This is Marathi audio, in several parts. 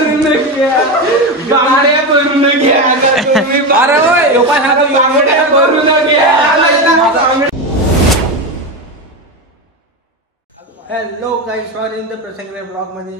हॅलो काही स्वागत प्रसंग ब्लॉग मध्ये.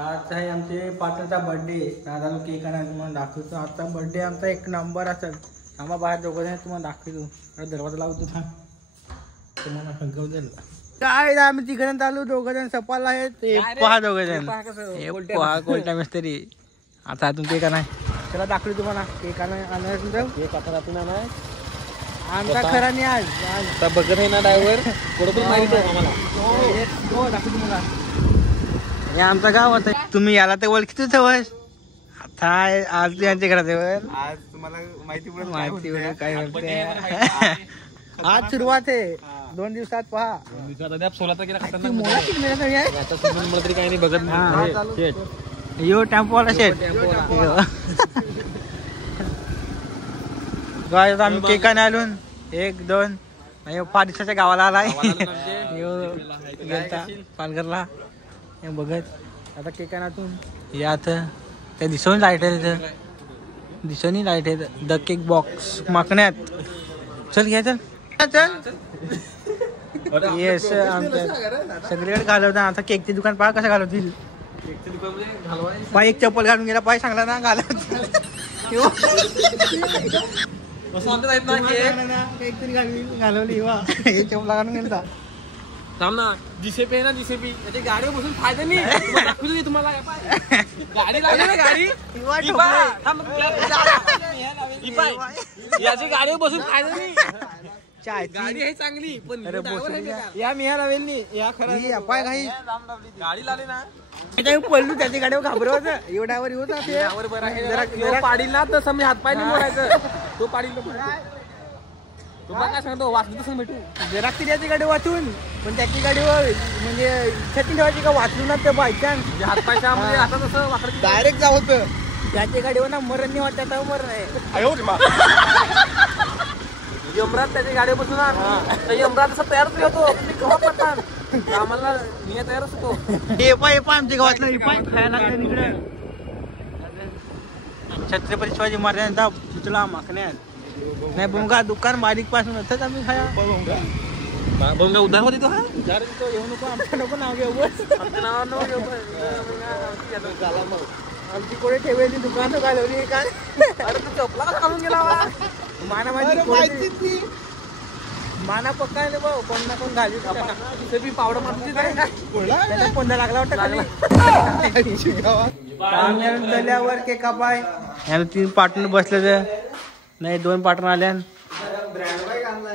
आज आहे आमचे पाटणचा बर्थडे. दादाला केक आणायला तुम्हाला दाखवतो. आता बर्थडे आमचा एक नंबर असेल. आम्हा बाहेर दोघं जण तुम्हाला दाखवतो. दरवाजा लावतो तुम्हाला संगवलं काय. आम्ही तिकडे चालू दोघं जण सपाला आहेत. पहा दोघं जण पहा कोणत्या मिस्त्री. आता अजून केक आणाय चला दाखवतो तुम्हाला. केक आणायचं जाऊ. केक आता राहतो ना आमचा खरा नाही आज बघत आहे ना ड्रायव्हर दाखवतो तुम्हाला. हे आमचं गाव होतं. तुम्ही याला तर ओळखीतच हवस. आता आज यांच्या घरात आज तुम्हाला माहिती काय बोलते. आज सुरुवात आहे. 2 दिवसात पहा 16 तारखेला तरी काही नाही बघत. यो टेम्पोवाला शेट काय आम्ही केक आलो 1-2 पारिसाच्या गावाला आलाय. पालघरला बघत आता केक आणातून यात त्या दिसून लाईट आहे. दिसोनी लाईट आहे. द केक बॉक्स माकण्यात. चल घ्या चल येस. आमच्या सगळीकडे घालवता. आता केकचे दुकान पहा कसं घालवतील. पाय एक चप्पल घालून गेला. पाय सांगला ना घालवत घालवली वा चप्पल घालून गेला. जिसेपी आहे ना जिसेपी त्याच्या गाडीवर बसून फायदा नाही. तुम्हाला गाडी लागली ना गाडी याची गाडीवर बसून फायदा नाही. गाडी आहे चांगली पण या मिळा लावेल या खरं पाय घाई गाडी लागली ना पडलू त्याची गाडीवर घाबरवत एवढ्यावर येऊ पाडील ना तसं मी हातपाय नाही मोडायचं. तो पाडील तुम्हाला काय सांगतो वाचलं तसं भेटू. जरा त्याची गाडी वाचून पण त्याची गाडीवर म्हणजे छत्री ठेवायची का वाचलू ना ते बायचान्स हातपायच्या म्हणजे आता तसं वाकडं डायरेक्ट जाऊ होतं. त्याच्या गाडीवर ना मरण नाही वाटत. मरण आहे यमराज त्याच्या गाडीवर बसून यमराज असं तयारच नाही होतो. केव्हा पडतात आम्हाला मी तयारच होतो. हे पाय आमच्या गावातलं खायला लागलं तिकडे. छत्रपती शिवाजी महाराजांचा पुतळा मागण्यात नाही. बोंगा दुकान बारीक पासून असंच आम्ही खाया बोंगा उधार होती तो. हा उधार येऊ नको. आमचं नको नाव घेऊ. आमचं नाव नको आमची कोणी ठेवायची दुकान घालवली काय. अरे तू चपला कसा काढून गेला. माना माझी माना पक्का आहे भाऊ. कोण ना कोण घाली जिसेपी पावडर मारली त्याला कोणता लागला वाटतं. दल्यावर के कापाय याला 3 पार्टनर बसले नाही. 2 पार्टनर आल्या.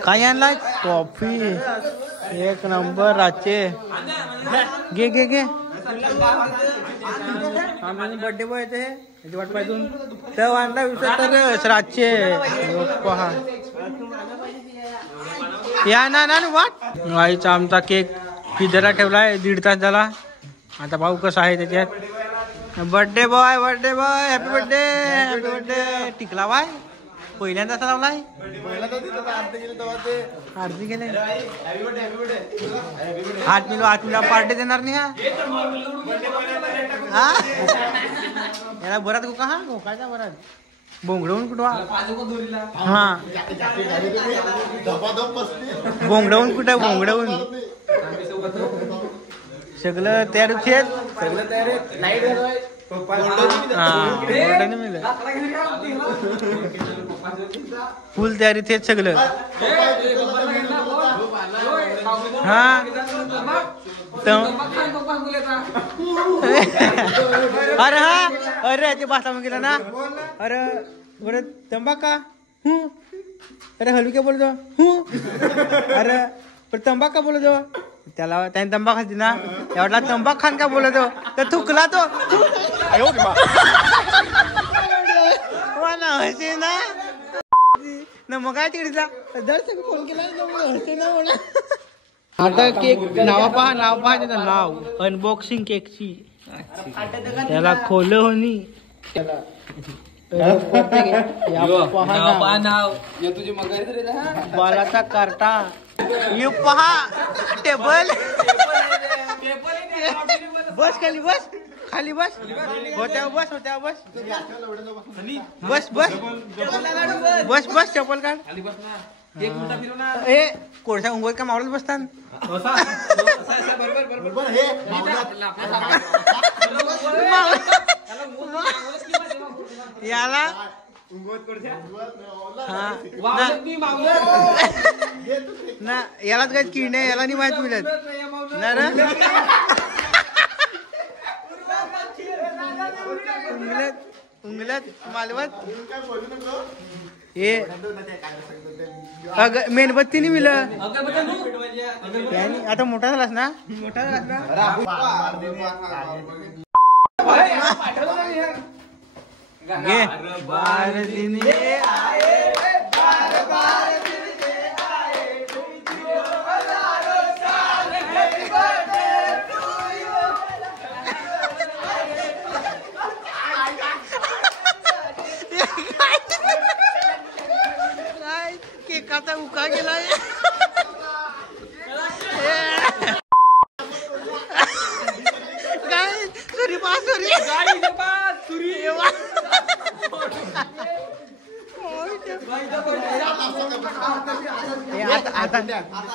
काय आणलाय कॉफी 1 नंबर रातचे. घे घे घे. आम्हाला बर्थडे बॉय येते त्याची वाट पाहिजे. तर आणला विसर तर रातचे पहा या ना वाट. आईचा आमचा केक पिझ्झाला ठेवलाय 1.5 तास झाला. आता भाऊ कसं आहे त्याच्यात. बर्थडे बॉय हॅपी बर्थडे टिकला बाय. पहिल्यांदा असा लावलाय. आरती गेले 8 मिलो पार्टी देणार नाही. हा याला बरात गोका. हा गोकाचा बरात बोंगडवून कुठं. हा बोंगडवून कुठं बोंगडवून सगळं तयार फुल तयारी तेच सगळं. हा अरे हा अरे ते बासा मग गेला ना. अरे बरं तंबाका अरे हलक्या बोलतो. अरे पण तंबाका बोलतो. त्याला त्याने तंबाखू खाल्ली ना. एवढा तंबाखू खान का बोलतो तर थुकला तो. ना मग काय तिकडे दर्शक फोन केला. आता केक नाव पहा त्याचं नाव अनबॉक्सिंग केकची. त्याला खोल होणी बालाचा कार्टा. यू पहा टेबल बस खाली बस खाली बस होत्या बस बस बस बस बस चप्पल काढ खाली बस ना एक उलटा फिरव ना ए कोळसा उंगवत का मावळत बसतात याला ना यालाच काय किड नाही याला नाही माहित मिळत ना रे उंगलत मालवत हे मेणबत्ती नाही मिळत आता मोठा झालास ना घे केकाचा उका गेला काय सुरी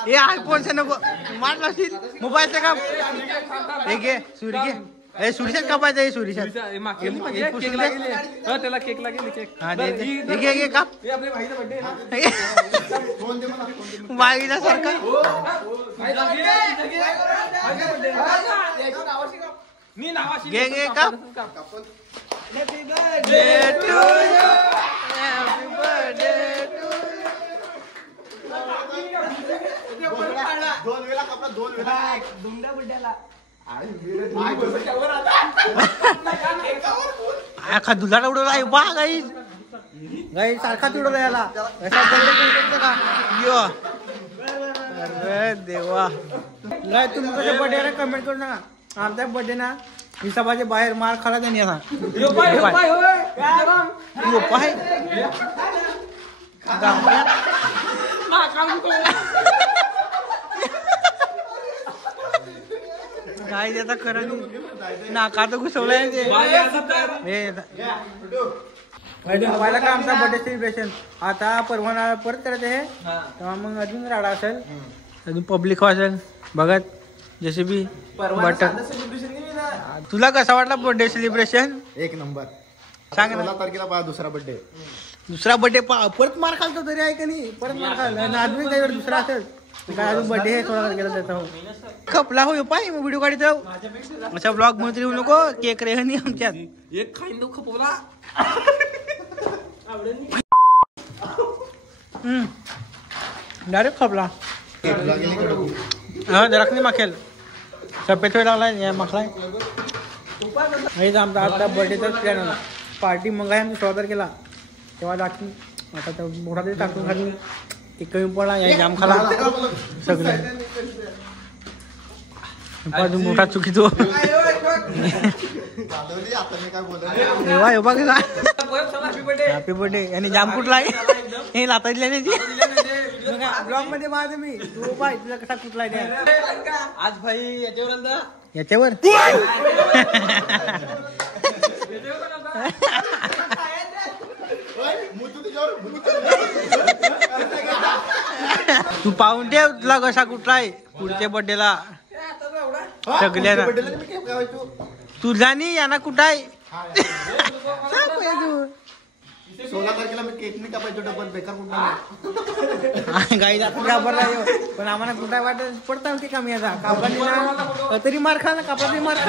हे आयफोनचं नको मार लावशील मोबाईलचं काम हे घे सुरी घे हे सुरीशात कापायचं हे सुरीशात त्याला केक लागेल केक हा घे काप आपल्या भाईचा बर्थडे बाईला सारखा मी नावाशी घे काप happy birthday to you happy birthday to दोन वेळा कपडा 2 वेळा दुंडा बुड्याला आखा दुधाला उडवला आहे बा गाई सारखाच उडवला याला का यो अरे देवा गाय तुम्ही कशा बर्थडे कमेंट करू नका आमच्या बर्थडे ना हिसाबाच्या बाहेर मार खाला त्यांनी असा काय त्याचा खरं नाका तर घुसवलाय व्हायला का आमचा बर्थडे सेलिब्रेशन आता परवाना परत करायचं हे तेव्हा मग अजून राडा असेल अजून पब्लिक असेल बघत जसे बी बटन तुला कसा वाटला बर्थडे सेलिब्रेशन एक नंबर सांग ना 16 तारखेला पहा दुसरा बर्थडे परत मार खालतो तरी आहे का नाही परत मार खाल्ला अजून काही दुसरा असेल काय अजून बर्थडे आहे 16 तारखेला त्याचा हो खपला हो पाय मग व्हिडिओ काढत जाऊ अशा ब्लॉग मध्ये येऊ नको केक रे नाही आमच्यात एक खाईन तो खपवला डायरेक्ट खपला हा जरा नाही माखेल सफेद लागलाय माखलाय आमचा आता बर्थडेचाच प्लॅन होता पार्टी मग आहे आमची 16 तारखेला तेव्हा दाखवी आता तर मोठा तरी टाकून खाली ते कमी पडला या जाम खाला सगळं मोठा चुकी तो हॅपी बर्थडे आणि जाम कुठला आहे हे लाता दिल्या ब्लॉग मध्ये माझं मी तू बाय तुला कसा कुठला आहे आज भाई याच्यावर तू पाहून ठेव तुला कसा कुठला आहे पुढच्या बर्थडेला सगळ्यांना तू जाणी यांना कुठं आहे 16 तारखेला मी केक नाही कापायचो डबल बेकार कुठला गाई घाबरला पण आम्हाला कुठं वाटत पडता की कमी याचा कापला तरी मार खा ना कापला तरी मार खा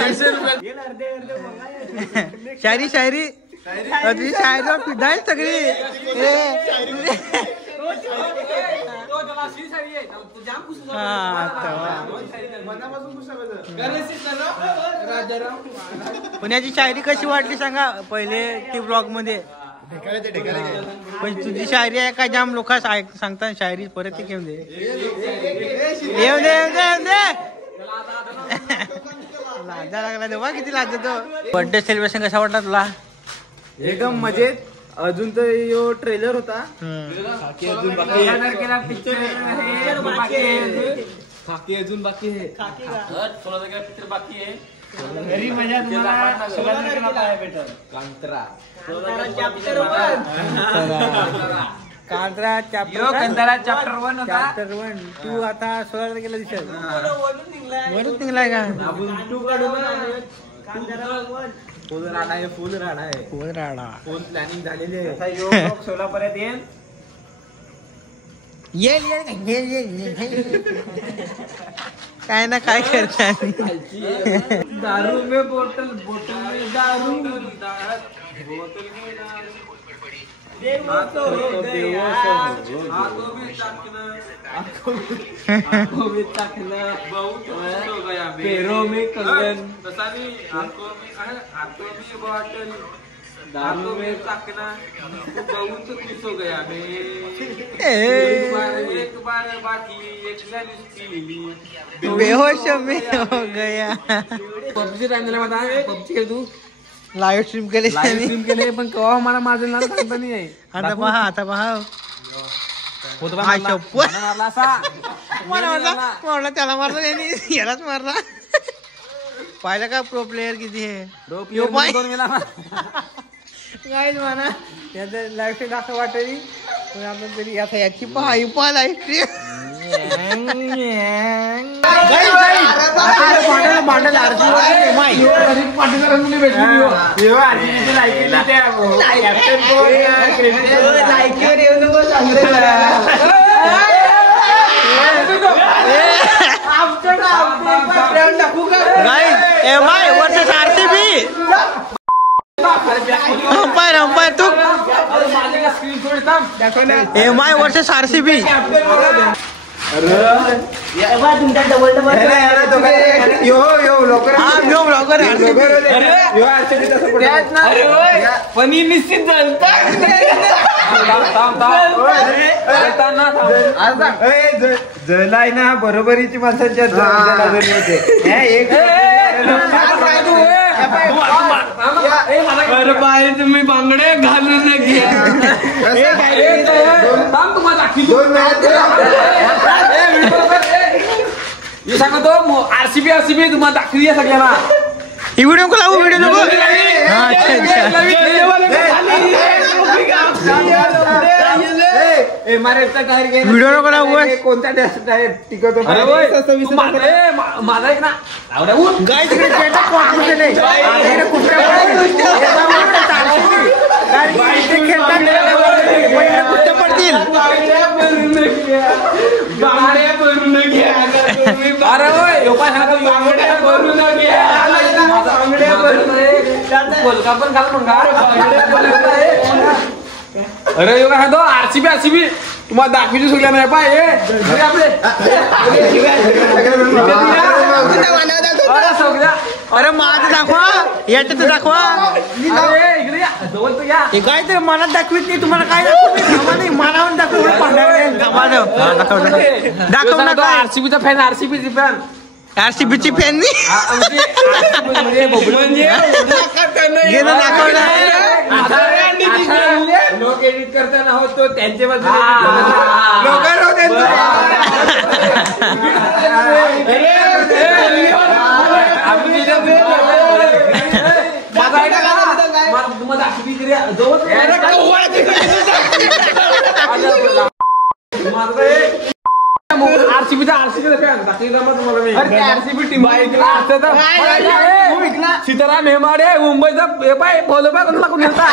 शायरी शायरी शायरी पिढाय सगळी पुण्याची शायरी कशी वाटली सांगा पहिले की ब्लॉग मध्ये पण तुझी शायरी आहे का जाम लोक सांगतात शायरी परत ते घेऊन दे येऊ दे लाजा लागला तेव्हा किती लाजतो बर्थडे सेलिब्रेशन कसा वाटला तुला एकदम मजेत अजून तर यो ट्रेलर होता खाकी अजून बाकी आहे 16 तारखेला पिक्चर बाकी आहे घरी मजा तुम्हाला 16 तारखेला पाहायला भेटल. कांद्रा चॅप्टर 1 तू आता 16 तारखेला दिसेल. वरून निघलाय का? फुल राडा फुल प्लॅनिंग झालेली आहे. सोलापर्यंत येईल. काय ना काय करताय. दारू में बोतल में दारू हाथों में चखना पैरों में कंगन हाथों में बॉटल दारू में चखना बहुत खुश हो गया मैं. एक बार बाकी एक बेहोश में हो गया. पबजी टाइम दिला माझा. पबजी खेळ तू लाईव्ह स्ट्रीम केले. लाईव्ह स्ट्रीम केले पण केव्हा मला माझं नाव सांगता नाही आहे. आता पहा मला त्याला मारला त्यांनी यालाच मारला. पाहिलं का प्रो प्लेअर किती आहे. काय म्हणा त्याचं लाईव्ह स्ट्रीम असं वाटली पण आपण तरी आता याची पहा live stream. Versus RCB. Umpire तू MI वर्सेस आरसीबी. पण निश्चित जलाय ना बरोबरीची माणसांच्या तुम्ही बांगडे घालून घ्या. हे सांगतो आरसीबी तुम्हाला दाखवली सगळ्याला. ही व्हिडिओ नको लावू. व्हिडिओ नको. व्हिडिओ नको लावू. कोणता टायर टिकवतो माझा एक ना गाय तिकडे पडतील. अरे कोलका पण घाल मग. अरे योगा हा तो आरसीबी तुम्हाला दाखवीची सगळ्या नाही पाहिजे आपले. अरे माझं दाखवा. याच्यात दाखवा. काय ते मनात दाखवित नाही. तुम्हाला काय दाखवत मनावर दाखव ना. आरसीबीचा फॅन आरसीबीची फॅन आरसीबीची फॅन लोक एडिट करताना होतो त्यांच्या सीताराम हेमाडे मुंबईचा फॉलो बॅक कोण नेता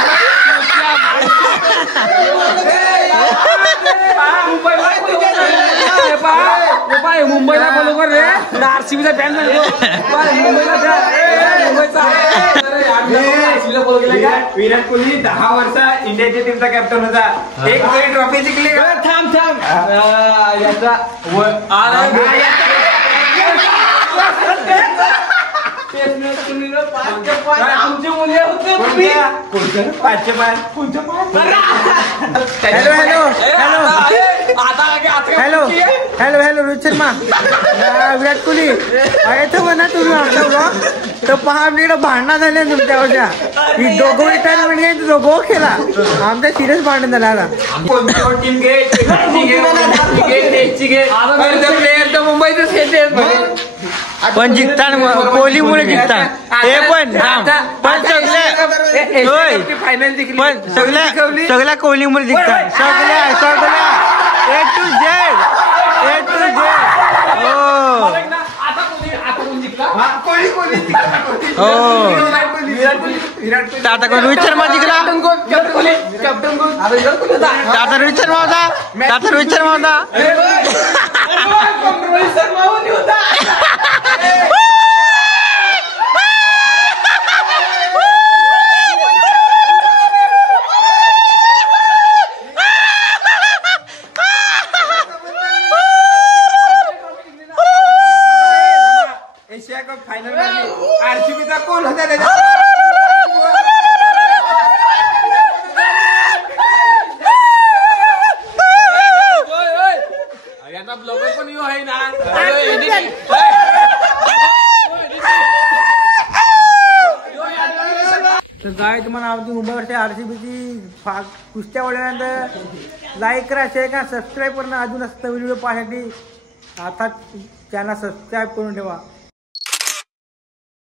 मुंबईला फॉलो कर रे. आरसीबीचा फॅन मुंबईला फॉलो केला. विराट कोहली 10 वर्ष इंडियाच्या टीमचा कॅप्टन होता. एक तरी ट्रॉफी जिंकली. थांब याचा तुमचे मुले होते. हॅलो रोहित शर्मा. विराट कोहली येतो म्हणा तुम्ही आमच्या तर पहा आमच्याकडे भांडणं झाले तुमच्यावरच्या. ही दोघं रिटायरमेंट घ्यायचं दोघं खेळा. आमच्या सिरियस भांडण झालं आता. टीम प्लेयर तर मुंबईतच खेळते. पण जिंकतात कोहलीमुळे जिंकतात हे पण पण सगळ्या कोहलीमुळे जिंकतात सगळ्या ए टू झेड आता कोण रोहित शर्मा जिंकला आता रोहित शर्मा होता एशिया कप फायनल आरसीबीचा कोण होता यांना ब्लॉगर पण येऊ आहे ना तर काय तुम्हाला आवडती मुंबईवरच्या आरसीबीची कुस्त्या वळल्यानंतर लाईक करा शेअर करा सबस्क्राईब करणं अजून असतं व्हिडिओ पाहण्यासाठी आता चॅनल सबस्क्राईब करून ठेवा.